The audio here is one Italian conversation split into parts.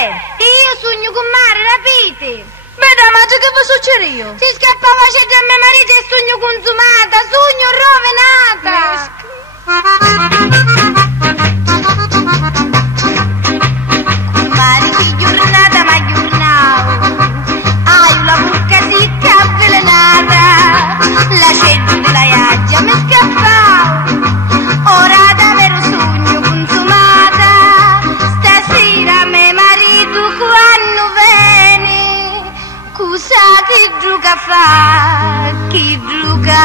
Io sogno con mare, rapite? Vedi, ma che vi succede io? Si scappava scendere a mio marito e sogno consumata, sogno rovinata. Mare che giornata ma giornavo, hai una bocca sicca avvelenata, la scelta della iaggia mi scappavo, ora davvero sogno consumata, stasera mio marito quando viene, cosa che druga fa, che druga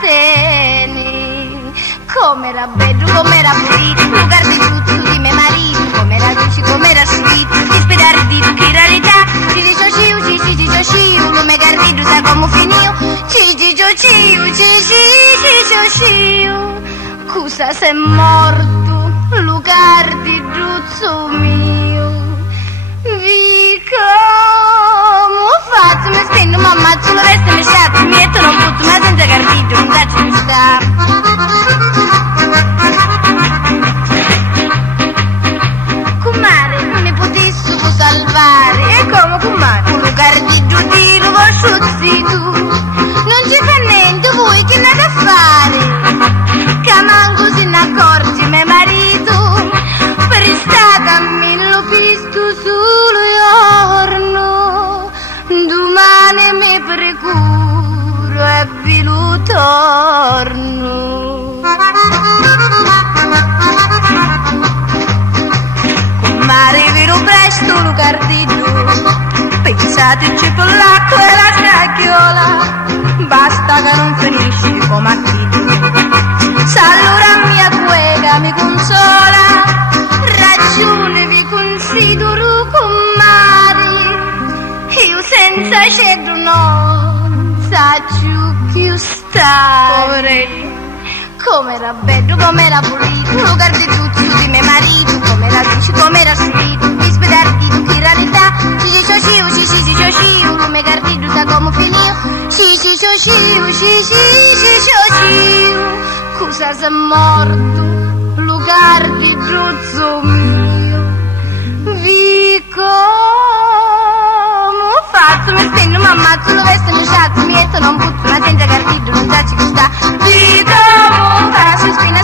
tiene, com'era bello, com'era pulito, lugar di tutto di mio marito, com'era dolce, com'era sweet, ispirare di tu che rarità, cicio ciu, lo me garrido sa come finio, cicio ciu, cosa sei morto, lugar di druzzo mio, vico, mo faccio, mi spendo, ma ammazzo, lo resto mi sciatto, mi metto, non butto, ma senza garrido, non dacci mi sta. Comare, non ne potessi salvare. E come, comare? Un lugar di giudino, lo sciuzzi tu. Non ci fa niente, voi che andate a fare? Che manco se ne accorge mio marito. Per estate a me l'ho visto solo giorno. Domani mi precuro e vi lo torno. Mare vero presto lugar di giù, pensateci per l'acqua e la sdracchiola, basta che non finisci come a chi. S'allora mia guega mi consola, ragione vi considero con mare, io senza cedo non saccio più stare. Com'era bello, com'era pulito, lugar di tutto di mio marito, com'era dolce, com'era sweet, dispedare di tu che rarità, cicio ciu, lo me garrido sa come finio, cicio ciu, cosa sei morto, lugar di druzzo mio, vico, mo fatto, mi spendo, mi ammazzo, lo vesto, mi sciatto, mi metto, non butto, ma senza garrido, non dacci che sta, vico, mo faccio spina,